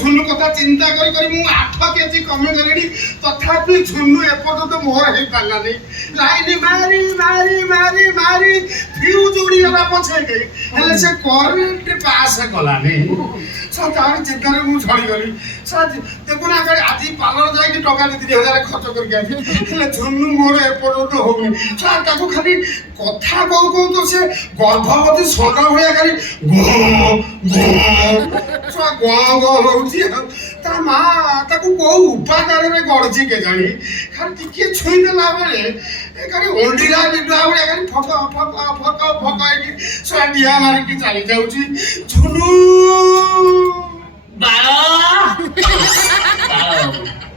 ଝୁନୁ କଥା ଚିନ୍ତା କରି କରି ମୁଁ 8 କେଜି କମିଗଲିଣି ତଥାପି ଝୁନୁ ଏପର୍ଯ୍ୟନ୍ତ ମୋର ହେଇପାରିଲାନି ଲାଇନ ମାରି ମାରି ମାରି ମାରି ଫ୍ୟୁଜ୍ ଉଡ଼ିଗଲା ପଛକେ ହେଲେ ସେ କରେଣ୍ଟ ପାସ୍ କଲାନି ତାର ଚିନ୍ତାରେ ମୁଁ ଝଡ଼ିଗଲି ଦେଖୁନା ଆଜି ପାର୍ଲର ଯାଇକି ଟଙ୍କା 2-3 ହଜାର ଖର୍ଚ୍ଚ କରିକି ଆସିବି ହେଲେ ଝୁନୁ ମୋର ଏପର୍ଯ୍ୟନ୍ତ ହଉନି ତାକୁ ଖାଲି କଥା କହୁ କହୁ ତ ସେ ଗର୍ଭବତୀ ଷଣ୍ଢ ଭଳିଆ ଖାଲି ହଉଛି ତା ମା ତାକୁ କୋଉ ଉପାଦାନରେ ଗଢିଛି କେଜାଣି ଖାଲି ଟିକେ ଛୁଇଁ ଦେଲା ବେଳେ ଖାଲି ଅଣ୍ଡିରା ବିଡୁଆ ଭଳିଆ ଖାଲି ଫକ ଫକ ଫକ ଫକ ହେଇକି ଡିଆ ମାରିକି ଚାଲି ଯାଉଛି ଝୁନୁ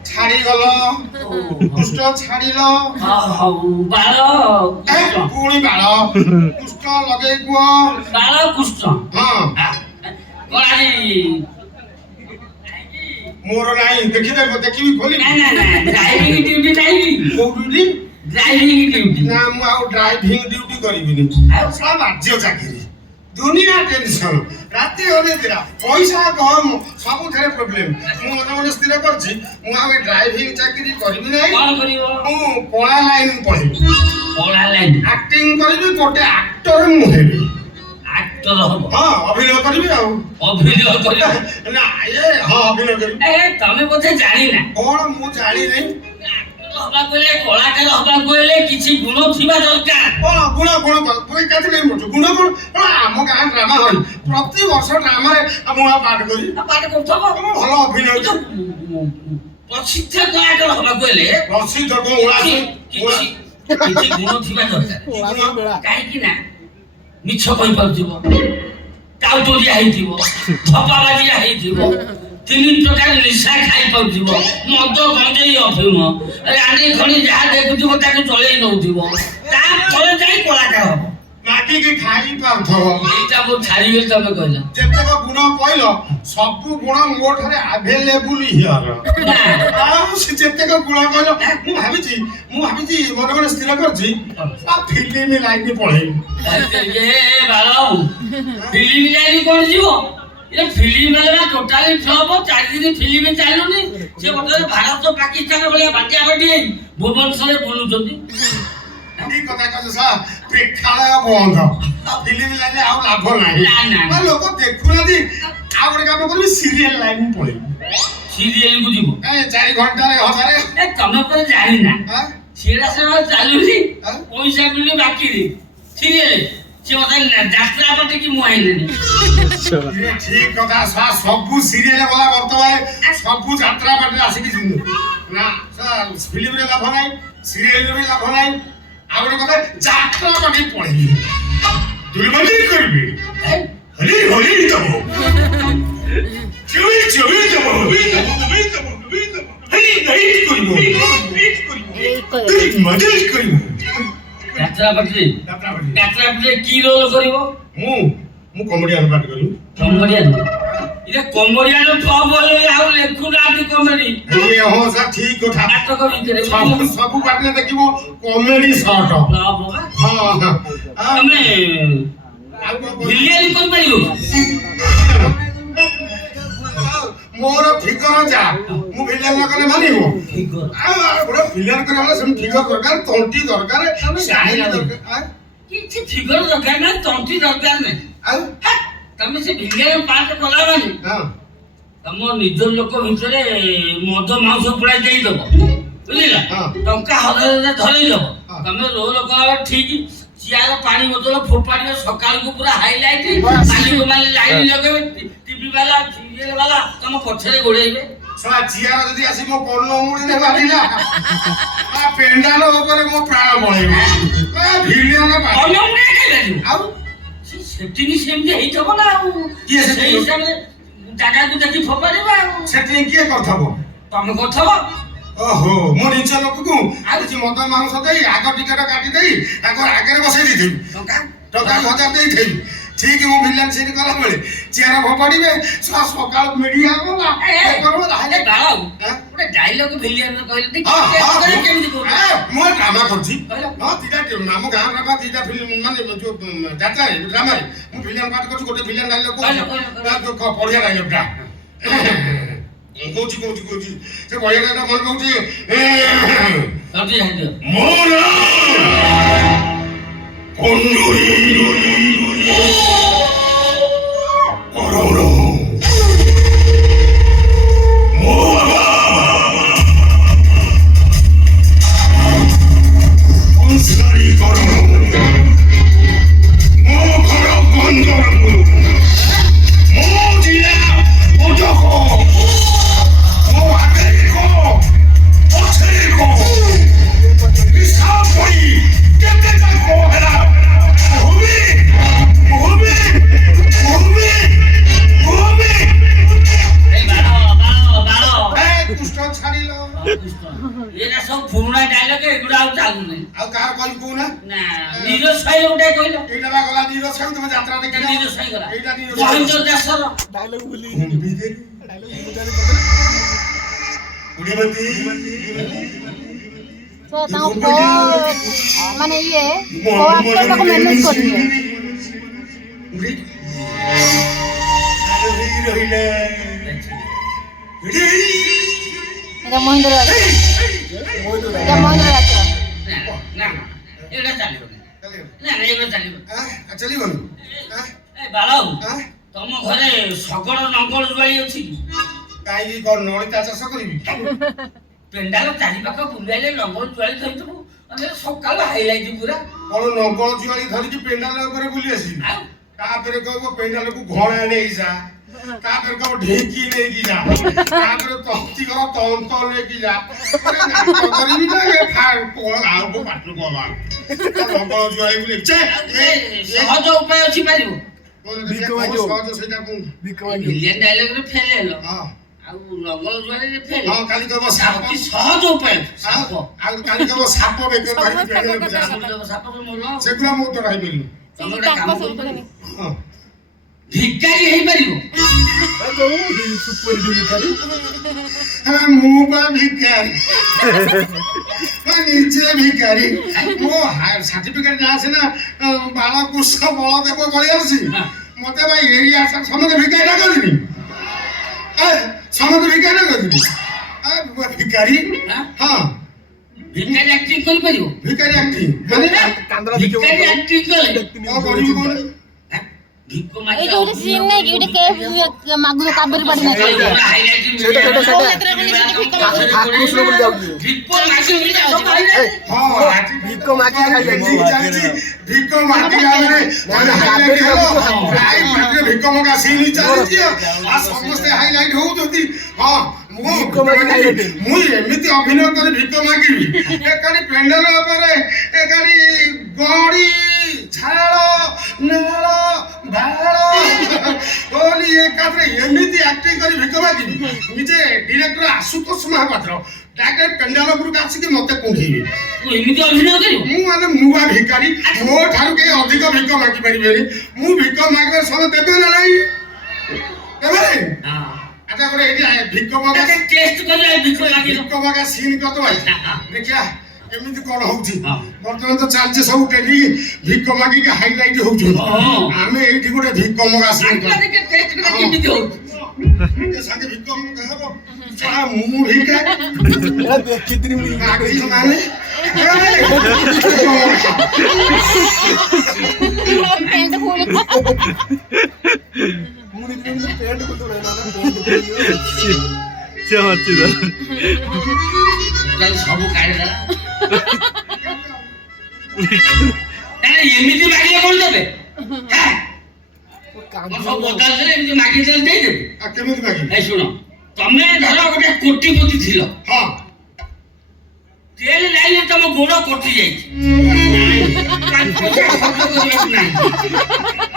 ଛାଡ଼ିଗଲ କୁଷ୍ଠ ଛାଡ଼ିଲ ପୁଣି ବାଳ କୁଷ୍ଠ ଲଗେଇ କୁହ ବାଳ କୁଷ୍ଠ ହଁ ମୋର ନାହିଁ ଦେଖିଦେବ ଦେଖିବି ଖୋଲି ଡ୍ରାଇଭିଂ ଡ୍ୟୁଟି ନାହିଁ କୋଉ ଡ୍ୟୁଟି ଡ୍ରାଇଭିଂ ଡ୍ୟୁଟି ନା ମୁଁ ଆଉ ଡ୍ରାଇଭିଂ ଡ୍ୟୁଟି କରିବିନି ଆଉ ସାରା ବାଜ୍ୟ ଚାକିରି ଦୁନିଆ ଟେନସନ ରାତି ଅନିଦ୍ରା ପଇସା କମ ସବୁଥିରେ ପ୍ରୋବ୍ଲେମ ମୁଁ ମନେ ସ୍ଥିର କରିଛି ମୁଁ ଆଉ ଡ୍ରାଇଭିଂ ଚାକିରି କରିବି ନାହିଁ ମୁଁ କଳା ଲାଇନ ପଢିବି କଳା ଲାଇନ ଆକ୍ଟିଂ କରିବି ଗୋଟେ ଆକ୍ଟର ମୁଁ ହେବି ଆକ୍ଟର ହବ ହଁ ଅଭିନୟ କରିବି ଆଉ ଅଭିନୟ କରିବ ନା ହଁ ଅଭିନୟ କରିବି ତମେ ବୋଧେ ଜାଣିନା କଣ ମୁଁ ଜାଣିନି ହବାକୁ ହେଲେ କଳାକାର ହବାକୁ ହେଲେ କିଛି ଗୁଣ ଥିବା ଦରକାର କଣ ଗୁଣ ଗୁଣ ତୁଇ କାଟି ନେଇ ପଡୁଛୁ ଗୁଣ କଣ ଆମ ଗାଁ ଡ୍ରାମା ହଇ ପ୍ରତି ବର୍ଷ ଡ୍ରାମାରେ ମୁଁ ପାଠ କରି ପାଠ କରୁଥିବ ଭଲ ଅଭିନୟ ପ୍ରସିଦ୍ଧ କଳାକାର ହବାକୁ ହେଲେ ପ୍ରସିଦ୍ଧ କିଛି ଗୁଣ ଥିବା ଦରକାର କାହିଁକି ନା ମିଛ କହିପାରୁଥିବ ଟାଉଟରିଆ ହେଇଥିବ ଧପାବାଜିଆ ହେଇଥିବ 3 ପ୍ରକାର ନିଶା ଖାଇପାରୁଥିବ ମଦ ଗଞ୍ଜେଇ ଅଫିମ ରାଣ୍ଡି ଖଣି ଯାହା ଦେଖୁଥିବ ତାକୁ ଚଳେଇ ନଉଥିବ ତାପରେ ଯାଇ କଳାକାର ହବ ମାଟିକି ଖାଇ ପାରୁଥିବ ଏଇଟା ମୁଁ ଛାଡ଼ିବି ତମେ କହିଲ ଯେତେକ ଗୁଣ କହିଲ ସବୁ ଗୁଣ ମୋ ଠାରେ ଆଭେଲେବୁଲ ହିଅର ଆଉ ସେ ଯେତେକ ଗୁଣ କହିଲ ମୁଁ ଭାବିଛି ମନେ ମନେ ସ୍ଥିର କରିଛି ଫିଲ୍ମ ଲାଇନ ପଳେଇବି ବାଳ ଫିଲ୍ମ ଲାଇନ କଣ ଯିବ ଫିଲ୍ମ ହେଲା ଟୋଟାଲି ଫ୍ଲପ 4 ଦିନ ଫିଲ୍ମ ଚାଲୁନି ସେ ଗୋଟେ ଭାରତ ପାକିସ୍ତାନ ଭଳିଆ ବାଟିଆ ବାଟି ହେଇ ଭୁବନେଶ୍ୱରରେ ବୁଲୁଛନ୍ତି ଠିକ କଥା କହିଛ ସାର୍ ପ୍ରେକ୍ଷାଳୟ ବନ୍ଦ ଫିଲ୍ମ ଲାଇନ ଆଉ ଲାଭ ନାହିଁ ଲୋକ ଦେଖୁନାହାନ୍ତି ଆଉ ଗୋଟେ କାମ କରିବି ସିରିଏଲ ଲାଇନ ପଳେଇବି ସିରିଏଲ କୁ ଯିବ 4 ଘଣ୍ଟାରେ 1000 ତମେ ପରେ ଜାଣିନା ସେଟା ଚାଲୁନି ପଇସା ମିଳୁନି ବାକିରେ ସିରିଏଲ ସେ ମତେ ଯାତ୍ରା ପାଟିକି ମୁଁ ଆଇଲେନି ଠିକ କଥା ସବୁ ସିରିଏଲ ବାଲା ବର୍ତ୍ତମାନ ସବୁ ଯାତ୍ରା ପାଟିରେ ଆସିକି ଯିବୁ ନା ଫିଲ୍ମରେ ଲାଭ ନାହିଁ ସିରିଏଲରେ ବି ଲାଭ ନାହିଁ ଆଉ ଗୋଟେ କଥା ଯାତ୍ରା ପାଟି ପଳେଇବି ଦୁର୍ମତି କରିବି ହରି ହରି ଦବ ଚୁଇ ଚୁଇ ଦବ ହରି ହରି କରିବ ମଜା କରିବ ଯାତ୍ରା ପାଟିରେ କି ରୋଲ କରିବ ମୁଁ କମେଡିଆନ ପାର୍ଟ କରିବି କମେଡିଆନ ଇରେ କମେଡିଆନ ଫ୍ଲପ ହେଲେ ଆଉ ଲେଖୁନାହାନ୍ତି କମେଡି ହଁ ସାର୍ ଠିକ କଥା ନାଟକ ଭିତରେ ସବୁ ପାଟିରେ ଦେଖିବ କମେଡି ସର୍ଟ ଫ୍ଲପ ହଁ ତମେ ଭିଲିଆନ କରିପାରିବ ମୋର ଫିଗର ଯା ମୁଁ ଭିଲିଆନ କଲେ ମାନିବ ଗୋଟେ ଭିଲିଆନ କରିବା ବେଳେ ସେମିତି ଫିଗର ଦରକାର ତଣ୍ଟି ଦରକାର କିଛି ଫିଗର ଦରକାର ନାହିଁ ତଣ୍ଟି ଦରକାର ନାହିଁ ଆଉ ତମେ ସେ ଭିଲିଆନ ପାର୍ଟ କଲା ମାନେ ତମ ନିଜ ଲୋକ ଭିତରେ ମଦ ମାଂସ ପୁଳାଇ ଦେଇଦବ ବୁଝିଲ ଟଙ୍କା 1000 ଧରେଇଦବ ତମେ ରୋଲ କଲା ଠିକ ଚିଆର ପାଣି ବୋତଲ ଫୋପାଡ଼ିବ ସକାଳକୁ ପୁରା ହାଇଲାଇଟ ମାଲିକ ମାନେ ଲାଇନ ଲଗେଇବେ ଟିଭି ବାଲା ସିରିଏଲ ବାଲା ତମ ପଛରେ ଗୋଡେଇବେ ଚିଆର ଯଦି ଆସି ମୋ କର୍ଣ୍ଣ ମୁଳିରେ ବାଜିଲା ପେଣ୍ଡାଲ ଉପରେ ମୋ ପ୍ରାଣ ପଳେଇବ ଭିଲିଆନ ଆଉ ସେଠି ସେମିତି ହେଇଥିବ ନା ଆଉ ସେଇ ହିସାବରେ ଜାଗାକୁ ଦେଖି ଫୋପାଡ଼ିବା ଆଉ ସେଠି କିଏ କରିଥବ ତମେ କରିଥବ ଓହୋ ମୋ ନିଜ ଲୋକକୁ କିଛି ମଦ ମାଂସ ଦେଇ ଆଗ ଟିକେଟ କାଟି ଦେଇ ତାଙ୍କ ଆଗରେ ବସେଇ ଦେଇଥିବି ଟଙ୍କା 1000 ଦେଇଥିବି ଠିକ ମୁଁ ଭିଲିଆନ ସିନ୍ କଲା ବେଳେ ଚିଆର ଫୋପାଡ଼ିବେ ସକାଳୁ ମିଡିଆ ଗଲା ଗୋଟେ ଡାଇଲଗ ଭିଲିଆନ କହିଲେ ମୁଁ ଡ୍ରାମା କରୁଛି ଆମ ଗାଁ ଡ୍ରାମା 2ଟା ଫିଲ୍ମ ମାନେ ଯୋଉ ଯାତ୍ରାରେ ଡ୍ରାମାରେ ମୁଁ ଭିଲିଆନ ପାଠ କରୁଛି ଗୋଟେ ଭିଲିଆନ ଡାଇଲଗ ବଢିଆ ଡାଇଲଗଟା କହୁଛି ସେ ବହିଟା ମନେ କହୁଛି ମୋର ଏଇଟା ସବୁ ପୁରୁଣା ଡାଇଲଗ ଏଗୁଡ଼ା ଆଉ ଚାଲୁନି। ଆଉ କାହାର କହିବି କହୁନା ନା ନିରଜ ସାହି ଗୋଟେ କହିଲ ଏଇଟା ବା ଗଲା ନିରଜ ସାହି ତମେ ଯାତ୍ରା ଦେଖିଲ ନିରଜ ସାହି ଗଲା ଏଇଟା ନିରଜ ମହେନ୍ଦ୍ର ଦାସର ଡାଇଲଗ ଭୁଲି ତ ତାଙ୍କ ମାନେ ଇଏ ଆକ୍ଟରଟାକୁ ମ୍ୟାନେଜ କରିବେ। এটা মহেন্দ্র রাজ এটা মহেন্দ্র রাজ ନା ଏଗୁଡ଼ା ଚାଲିବନି ନା ଏଗୁଡ଼ା ଚାଲିବ ଚାଲିବନି ଏ ବାଳ ତମ ଘରେ ଶଗଡ଼ ନଙ୍ଗଳ ଜୁଆଳି ଅଛି କି? କାହିଁକି କଣ ନଳିତା ଚାଷ କରିବି ପେଣ୍ଡାଲ ଚାରିପାଖ ବୁଲାଇଲେ ନଙ୍ଗଳ ଜୁଆଳି ଧରିଥିବୁ ସକାଳୁ ହାଇଲାଇଟ ପୁରା କଣ ନଙ୍ଗଳ ଜୁଆଳି ଧରିକି ପେଣ୍ଡାଲ ଉପରେ ବୁଲି ଆସିବି ଆଉ ତାପରେ କହିବ ପେଣ୍ଡାଲକୁ ଘୋଡ଼ା ନେଇଯା ତାପରେ କହିବ ଢେଙ୍କି ନେଇକି ଯା ତାପରେ ତନ୍ତି ଘର ତନ୍ତ ନେଇକି ଯା କରିବି ନା ଆଉ ପାଟୁ କମା ନଙ୍ଗଳ ଜୁଆଳି ବୁଲି ସହଜ ଉପାୟ ଅଛି ପାରିବ ସହଜ ସେଇଟା ଭିଲିଆନ ଡାଇଲଗରେ ଫେଲ ହେଲ ଆଉ ନଙ୍ଗଳ ଜୁଆଳିରେ ଫେଲ ହଁ କାଲି କହିବ ସାପ ସହଜ ଉପାୟ ସାପ ଆଉ କାଲି କହିବ ସାପ ବେକରେ ଧରିକି ସାପ ମୋଲ ସେଗୁଡ଼ା ମୁଁ ତ ରହିପାରିବି ତମେ ଗୋଟେ କାମ କରିପାରିବ ଭିକାରୀ ହେଇପାରିବ ମୁଁ ବା ଭିକାରୀ ନିଜେ ଭିକାରୀ ମୋ ସାର୍ଟିଫିକେଟ ଯାହା ସିନା ବାଳ କୁଶ ବଳ ଦେବ ଭଳି ଅଛି ମତେ ବା ଏରିଆ ସମସ୍ତେ ଭିକାରୀ ଡାକନ୍ତିନି ସମସ୍ତେ ଭିକାରୀ ଡାକନ୍ତିନି ଭିକାରୀ ହଁ ଭିକାରୀ ଆକ୍ଟିଂ କରିପାରିବ ଭିକାରୀ ଆକ୍ଟିଂ ମାନେ ଭିକାରୀ ଆକ୍ଟିଂ କଲେ କଣ କରିବି କଣ ଭିକ এই যে ওটা সিন নাই কি ওটা কে মাগুর কাবের বাড়ি নাই ভিক মাগি খাইলে ভিক মাগি গাঁরে ভিক মগা সিন ଚାଲିଛି ଆଉ ସମସ୍ତେ ହାଇଲାଇଟ ହଉଛନ୍ତି ହଁ ମୁଁ ଏମିତି ଅଭିନୟ କରି ଭିକ ମାଗିବି ଏକାଠି ପେଣ୍ଡାଲ ଉପରେ ଏକାଠି ଗଡି ଝାଳ ନାଳ ବାଳ ବୋଲି ଏକାଥରେ ଏମିତି ଆକ୍ଟିଂ କରି ଭିକ ମାଗିବି ନିଜେ ଡିରେକ୍ଟର ଆଶୁତୋଷ ମହାପାତ୍ର ଡାଇରେକ୍ଟ ପେଣ୍ଡାଲ ଉପରକୁ ଆସିକି ମତେ କୁଣ୍ଢେଇବେ ଏମିତି ଅଭିନୟ କରିବ ମୁଁ ମାନେ ମୁଁ ବା ଭିକାରୀ ମୋ ଠାରୁ କେହି ଅଧିକ ଭିକ ମାଗି ପାରିବେନି ମୁଁ ଭିକ ମାଗିବା ସମୟ ଦେବେ ନା ନାହିଁ ଦେବେ ଆଚ୍ଛା ଗୋଟେ ଏଇଠି ଭିକ ମଗା ଟେଷ୍ଟ କରିବା ଭିକ ମାଗିବ ଭିକ ମଗା ସିନ୍ କରିଦେବା ଦେଖିଆ ଏମିତି କଣ ହଉଛି ବର୍ତ୍ତମାନ ତ ଚାଲିଛି ସବୁ ଟେଲି ଭିକ ମାଗିକି ହାଇଲାଇଟ ହଉଛନ୍ତି ଆମେ ଏଇଠି ଗୋଟେ ଭିକ ମଗା ସିନ୍ ସାଙ୍ଗେ ଭିକ ମଗା ହବ ମୁଁ ଭିକାରୀ ମାନେ প্যান্ট খুলে ସବୁ କାଢିଦେଲା ଏମିତି ମାଗିଲେ କଣ ଦେବେ ସବୁ ବଦଳିଦେଲେ ଏମିତି ମାଗିଦେଲେ ଦେଇଦେବେ କେମିତି ମାଗିବି ଶୁଣ ତମେ ଧର ଗୋଟେ କୋଟିପତି ଥିଲ ହଁ ତେଲ ଲାଇନରେ ତମ ଗୋଡ କଟି ଯାଇଛି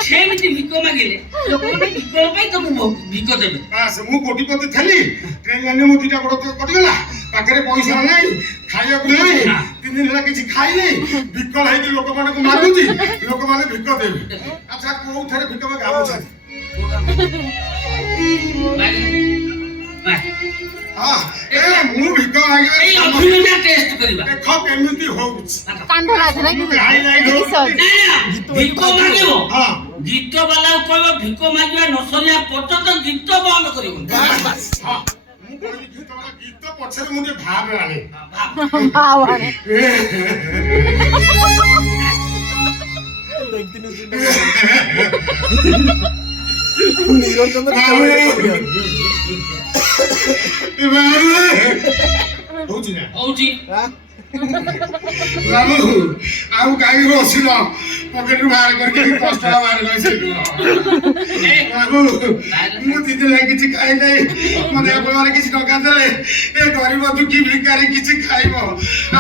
ସେମିତି ଭିକ ମାଗିଲେ ଲୋକମାନେ ଭିକ ପାଇଁ ତମକୁ ଭିକ ଦେବେ ମୁଁ କୋଟିପତି ଥିଲି ଟ୍ରେନ ଲାଇନରେ ମୋ ଦିଟା ଗୋଡ କଟିଗଲା ପାଖରେ ପଇସା ନାହିଁ ଖାଇବାକୁ ନାହିଁ 3 ଦିନ ହେଲା କିଛି ଖାଇନି ବିକଳ ହେଇକି ଲୋକମାନଙ୍କୁ ମାରୁଛି ଲୋକମାନେ ଭିକ ଦେବେ ଆଚ୍ଛା କୋଉଠାରେ ଭିକ ମାଗୁଛନ୍ତି ମୁଁ ଭିକ ମାଗିବା ଅଭିନୟ ଟେଷ୍ଟ କରିବା ଦେଖ କେମିତି ହଉଛି কাণ্ড রাজ নাকি ଭିକ ମାଗିବ ଗୀତ ବାଲାକୁ କହିବ ଭିକ ମାଗିବା ନ ସରିବା ପର୍ଯ୍ୟନ୍ତ ଗୀତ ବନ୍ଦ କରିବ ମୁଁ ଗୀତ ପଛରେ ମୁଁ ଟିକେ ଭାବେ ଆଣେ ଭାବାନେ ନିରଞ୍ଜନ ହଉଛି ନା ହଉଛି ବାବୁ ଆଉ କାହିଁକି ବସିଲ ପକେଟରୁ ବାହାର କରିକି 10 ଟଙ୍କା ବାହାର କରି ବାବୁ ମୁଁ ଦିଦି ଲାଗି କିଛି ଖାଇ ନାହିଁ ମତେ ଆପଣମାନେ କିଛି ଟଙ୍କା ଦେଲେ ଏ ଗରିବ ଦୁଃଖୀ ଭିକାରୀ କିଛି ଖାଇବ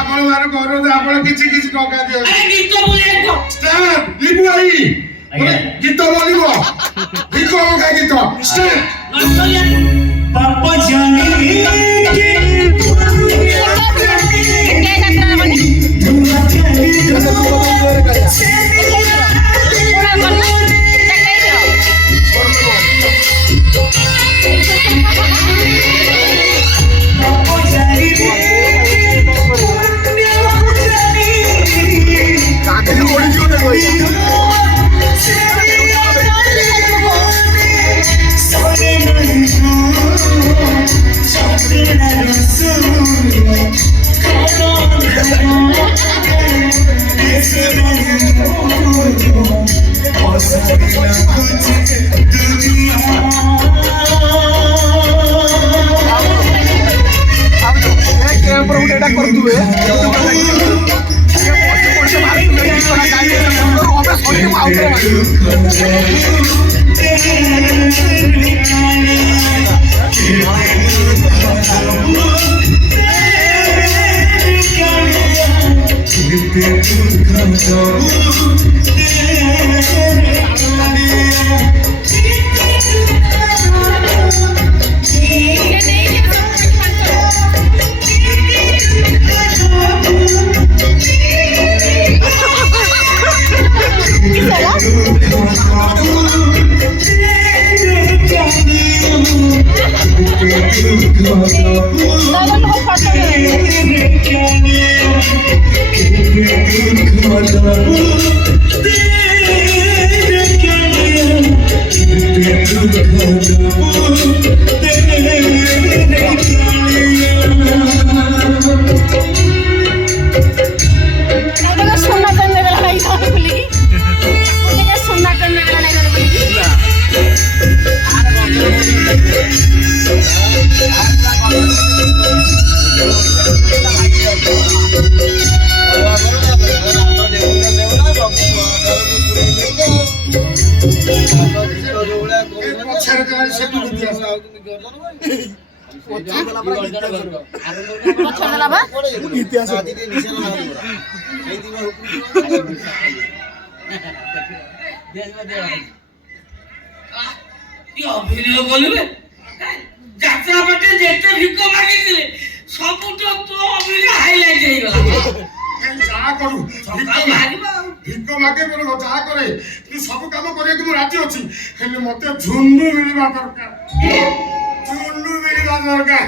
ଆପଣମାନେ କରନ୍ତୁ ଆପଣ କିଛି କିଛି ଟଙ୍କା ଦିଅନ୍ତୁ ଗୀତ ବୋଲିବାକୁ ଲିପୁ ଭାଇ ଗୀତ ବୋଲିବ ଭିକ ମଗା ଗୀତ पापा जाने के ଅଭିନୟ କରିବେ ଯାତ୍ରା ପାଟେ ଯେତେ ଭିକ ମାଗିଥିଲେ ସବୁଠୁ ତୋ ଅଭିନୟ ହାଇଲାଇଟ୍ ହେଇଗଲା ଯାହା କରୁ ଭିକ ମାଗେ ମୋର ଯାହା କରେ ତୁ ସବୁ କାମ କରିବାକୁ ମୁଁ ରାଜି ଅଛି ହେଲେ ମତେ ଝୁନୁ ମିଳିବା ଦରକାର ଝୁନୁ ମିଳିବା ଦରକାର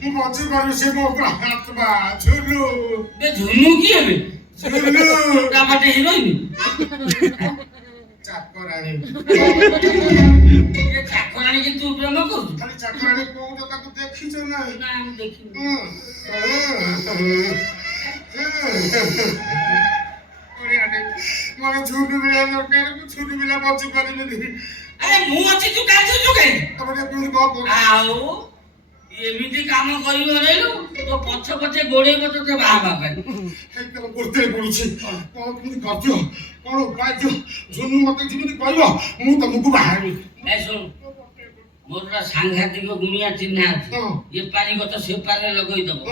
ମୁଁ ବଞ୍ଚି ପାରିବି ସେ ମୋ ଆତ୍ମା ଝୁନୁ ଝୁନୁ କିଏ ଏବେ ଝୁନୁ ତା ପାଟେ ହିରୋଇନ ଚାକରାଣୀ ଚାକରାଣୀ କି ତୁ ପ୍ରେମ କରୁଛୁ ଖାଲି ଚାକରାଣୀ କହୁଛ ତାକୁ ଦେଖିଛ ନା ନା ମୁଁ ଦେଖିନି મને છૂટ મિળ્યા દરકાર છૂટ મિળ્યા બચી ପାରିବିନି ଆରେ ମୁଁ ଅଛି ତୁ କାନ୍ଦୁଛୁ କାଇଁ ତମେ ଟିକେ କେମିତି କଣ କରୁଛ ଆଉ ଏମିତି କାମ କରିବ ରହିଲୁ ତୋ ପଛ ପଛେ ଗୋଡେଇବ ତୋତେ ବାହା ପାଇଁ ତମ ଗୋଡତେ ପଡୁଛି କଣ କେମିତି କରିଦିଅ କଣ ଉପାୟ ଦିଅ ଝୁନୁ ମତେ ଯେମିତି କହିବ ମୁଁ ତମକୁ ବାହାରିବି ଏ ଶୁଣ ମୋର ଗୋଟେ ସାଂଘାତିକ ଗୁଣିଆ ଚିହ୍ନା ଅଛି ଏ ପାଣି ଗତ ସେ ପାଣିରେ ଲଗେଇ ଦବ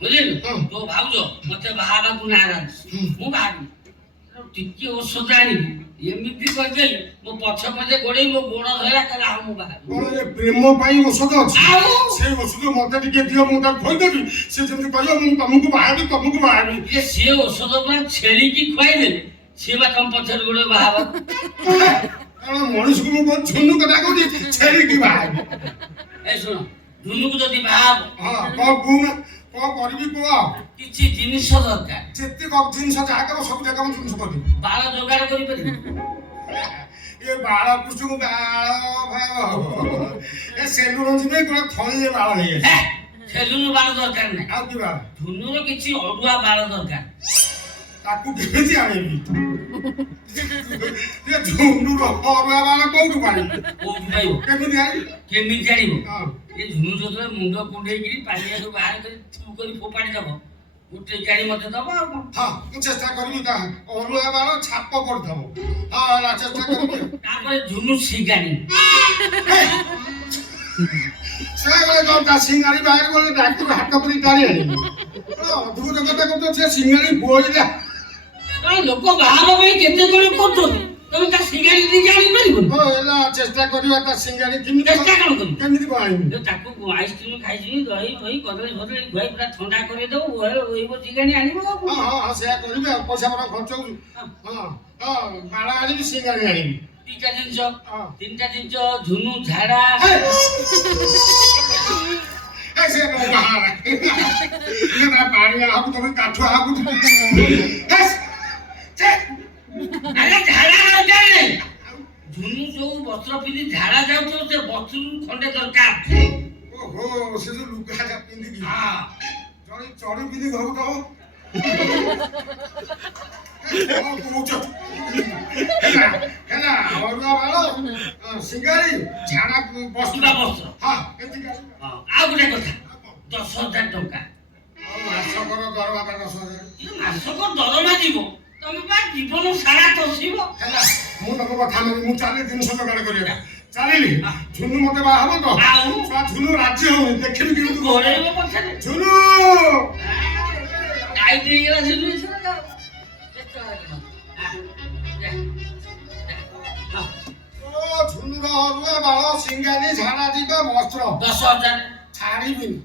ବୁଝିଲୁ ତୋ ଭାଉଜ ମତେ ବାହାବାକୁ ନାରାଜ ମୁଁ ବାହାରିବି ଟିକେ ଔଷଧ ଆଣିବି ଏମିତି କରିଦେଲି ମୋ ପଛ ପଛେ ଗୋଡେଇ ମୋ ଗୋଡ ଧଇଲା କହିଲା ଆଉ ମୁଁ ବାହାରିବି କଣ ଏ ପ୍ରେମ ପାଇଁ ଔଷଧ ଅଛି ସେଇ ଔଷଧ ମତେ ଟିକେ ଦିଅ ମୁଁ ତାକୁ ଖୋଇଦେବି ସେ ଯେମିତି କହିବ ମୁଁ ତମକୁ ବାହାରିବି ସେ ଔଷଧ ପୁରା ଛେଳିକି ଖୁଆଇଦେଲି ସିଏ ବା ତମ ପଛରେ ଗୋଡେ ବାହାବ ମଣିଷକୁ ମୁଁ ଝୁନୁ କଥା କହୁଛି ଛେଳିକି ବାହାରିବି ଏ ଶୁଣ ଝୁନୁକୁ ଯଦି ବାହାବ କଣ କହୁନା କଣ କରିବି କୁହ କିଛି ଜିନିଷ ଦରକାର ଯେତେ ଜିନିଷ ଯାହା କର ସବୁ ଜାଗା ମୁଁ ଜିନିଷ କରିବି ବାଳ ଯୋଗାଡ଼ କରିପାରିବି ଏ ବାଳ କୁସୁକୁ ବାଳ ଭାବ ଏ ସେଲୁନ ଯିବେ ଗୋଟେ ଥଳିଏ ବାଳ ନେଇ ସେଲୁନ ବାଳ ଦରକାର ନାହିଁ। ଆଉ କି ବାଳ? ଝୁନୁର କିଛି ଅଡୁଆ ବାଳ ଦରକାର। ତାକୁ କେମିତି ଆଣିବି? ଏ ଝୁନୁର ଅରୁଆ ବାଳ କୋଉଠୁ ପାଇବି? କୋଉଠୁ ପାଇବ? କେମିତି ଆଣିବି? କେମିତି ଆଣିବ? ହଁ। ଏ ଝୁନୁ ଯେତେବେଳେ ମୁଣ୍ଡ କୁଣ୍ଡେଇକିରି ପାଣିଆକୁ ବାହାର କରି ଥୁ କରି ଫୋପାଡ଼ି ଦବ, ଗୋଟେ ଗାଡ଼ି ମତେ ଦବ ଆଉ କଣ? ହଁ ମୁଁ ଚେଷ୍ଟା କରିବି ତା ଅରୁଆ ବାଳ ଛାପ ପଡିଥିବ। ହଁ ନା ଚେଷ୍ଟା କରିବି। ତାପରେ ଝୁନୁ ସିଗାଣି ସେ ବେଳେ ତା ସିଙ୍ଗାଣି ବାହାରି ଗଲେ ଡାକ୍ତର ହାତ କରି ଟାଣି ଆଣିବି। ଅଦ୍ଭୁତ କଥା କହୁଛ ସେ ସିଙ୍ଗାଣି ବୋଇଲା। ଲୋକ ବାହାର ପାଇଁ କେତେ କଣ କରୁଛନ୍ତି, ତମେ ତା ସିଗାଣି ଦେଇକି ଆଣିପାରିବନି? ହଁ ହେଲା ଚେଷ୍ଟା କରିବା ତା ସିଙ୍ଗାଣି କେମିତି ଚେଷ୍ଟା କଣ କରିବ? କେମିତି କଣ ଆଣିବି? ତାକୁ ଆଇସ୍କ୍ରିମ ଖାଇଯିବି, ଦହି ଫହି କଦଳୀ ଫଦଳୀ ଖୁଆଇ ପୁରା ଥଣ୍ଡା କରିଦେବୁ, ଓହ୍ଲେଇବ ସିଗାଣି ଆଣିବ ଆଉ କଣ? ହଁ ହଁ ହଁ ସେଇଆ କରିବି ଆଉ ପଇସା ପତ୍ର ଖର୍ଚ୍ଚ ହଉଛି। ହଁ ହଁ ବାଳ ଆଣିବି ସିଙ୍ଗାଣି ଆଣିବି। ଦିଟା ଜିନିଷ, ତିନିଟା ଜିନିଷ, ଝୁନୁ ଝାଡା ସେ ପାଣି ଆକୁ ତମେ କାଠ ଆକୁ ଆରେ ଝାଡା ଦରକାର ନାହିଁ। ଝୁନୁ ଯୋଉ ବସ୍ତ୍ର ପିନ୍ଧି ଝାଡା ଯାଉଥିବ ସେ ବସ୍ତ୍ରରୁ ଖଣ୍ଡେ ଦରକାର। ଓହୋ ସେ ଯୋଉ ଲୁଗା ଯା ପିନ୍ଧିକି ହଁ ଚଢି ଚଢି ପିନ୍ଧି ଘରକୁ ଦବ। ହେଲା ଅରୁଆ ବାଳ ସିଙ୍ଗାଳି ଝାଡା ବସ୍ତ୍ର ବସ୍ତ୍ର। ହଁ ଏତିକି ହଁ, ଆଉ ଗୋଟେ କଥା, 10,000 ଟଙ୍କା ମାସକର ଦରମା 10,000। ମାସକ ଦରମା ଯିବ, ତମେ ବା ଜୀବନ ସାରା ତସିବ। ହେଲା ମୁଁ ତମ କଥା ମାନି ମୁଁ ଚାଲି ଜିନିଷ ଯୋଗାଡ଼ କରିବା ଚାଲିଲି। ଝୁନୁ ମତେ ବାହା ହବ ତ? ଆଉ ଝୁନୁ ରାଜି ହଉନି ଦେଖିବି କେମିତି ଗୋଳେଇବ ପଛରେ। ଝୁନୁ ଟାଇଟ୍ ହେଇଗଲା ଝୁନୁ ଏଥର ଆଉ। ଓ ଝୁନୁର ଅରୁଆ ବାଳ ସିଙ୍ଗାଣି ଝାଡା ଯିବା ବସ୍ତ୍ର 10,000 ଛାଡ଼ିବିନି।